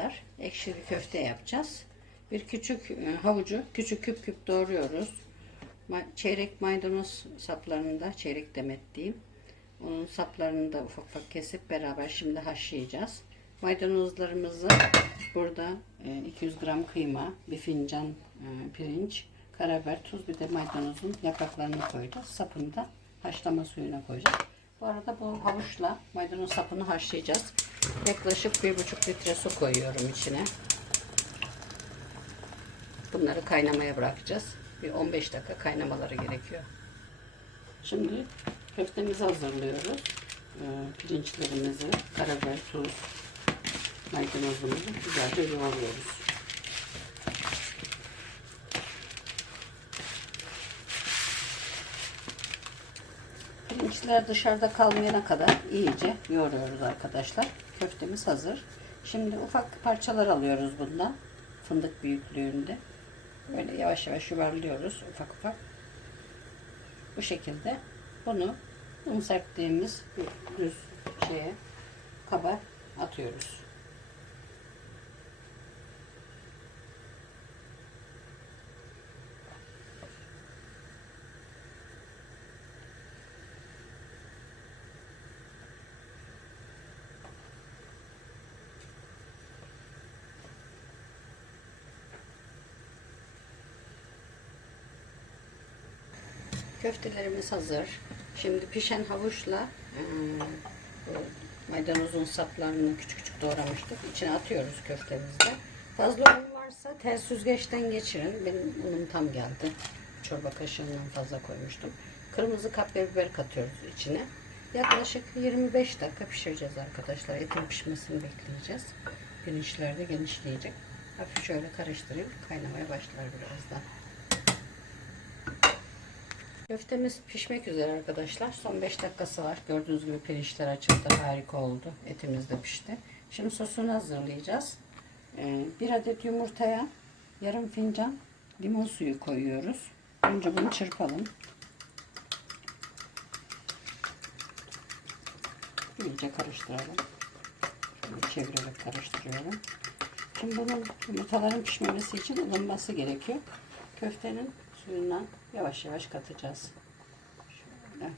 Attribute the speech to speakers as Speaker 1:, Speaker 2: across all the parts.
Speaker 1: kadar ekşili köfte yapacağız. Bir küçük e, havucu küçük küp küp doğruyoruz. Çeyrek maydanoz saplarını da çeyrek demet diyeyim. Onun saplarını da ufak ufak kesip beraber şimdi haşlayacağız. Maydanozlarımızı burada e, 200 gram kıyma, bir fincan e, pirinç, karabiber, tuz bir de maydanozun yapraklarını koyacağız. Sapını da haşlama suyuna koyacağız. Bu arada bu havuçla maydanoz sapını haşlayacağız. Yaklaşık 1,5 litre su koyuyorum içine. Bunları kaynamaya bırakacağız. Bir 15 dakika kaynamaları gerekiyor. Şimdi köftemizi hazırlıyoruz. Ee, pirinçlerimizi, karabiber, tuz, maydanozumuzu güzelce yuvarlıyoruz. Pirinçler dışarıda kalmayana kadar iyice yoğuruyoruz arkadaşlar. Köftemiz hazır. Şimdi ufak parçalar alıyoruz bundan. Fındık büyüklüğünde. Böyle yavaş yavaş yuvarlıyoruz ufak ufak. Bu şekilde bunu un serptiğimiz düz şeye kaba atıyoruz. Köftelerimiz hazır. Şimdi pişen havuçla e, maydanozun saplarını küçük küçük doğramıştık. İçine atıyoruz köftemizde. Fazla un varsa ters süzgeçten geçirin. Benim unum tam geldi. Çorba kaşığından fazla koymuştum. Kırmızı kapya biber katıyoruz içine. Yaklaşık 25 dakika pişireceğiz arkadaşlar. Etin pişmesini bekleyeceğiz. Pirinçler de genişleyecek. Hafif şöyle karıştırıp kaynamaya başlar birazdan. Köftemiz pişmek üzere arkadaşlar. Son 5 dakikası var. Gördüğünüz gibi pirinçler açıldı. Harika oldu. Etimiz de pişti. Şimdi sosunu hazırlayacağız. Ee, bir adet yumurtaya yarım fincan limon suyu koyuyoruz. Önce bunu çırpalım. İyice karıştıralım. Şöyle çevirerek karıştırıyorum. Şimdi bunun yumurtaların pişmemesi için ılınması gerekiyor. Köftenin suyundan yavaş yavaş katacağız. Şöyle.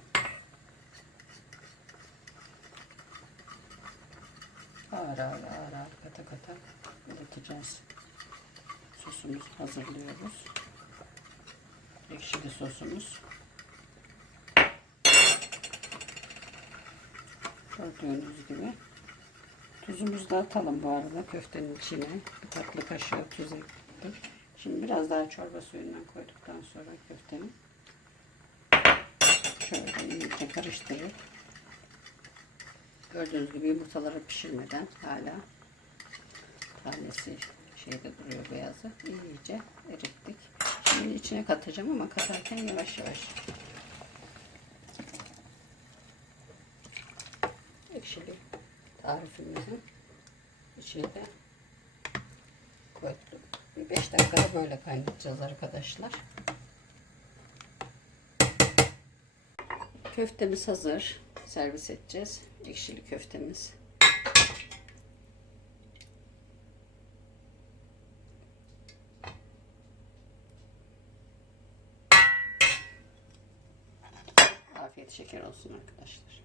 Speaker 1: Ağır ağır ağır ağır kata kata eriteceğiz. Sosumuzu hazırlıyoruz. Ekşili sosumuz. Gördüğünüz gibi. Tuzumuzu da atalım bu arada köftenin içine. Bir tatlı kaşığı tuz ekledik. Şimdi biraz daha çorba suyundan koyduktan sonra köfteni şöyle iyice karıştırıp gördüğünüz gibi yumurtaları pişirmeden hala tanesi şeyde duruyor beyazı. iyice erittik. Şimdi içine katacağım ama katarken yavaş yavaş. Ekşili tarifimizin içine de koyduk. Bir 5 dakikada böyle kaynatacağız arkadaşlar. Köftemiz hazır. Servis edeceğiz. Ekşili köftemiz. Afiyet şeker olsun arkadaşlar.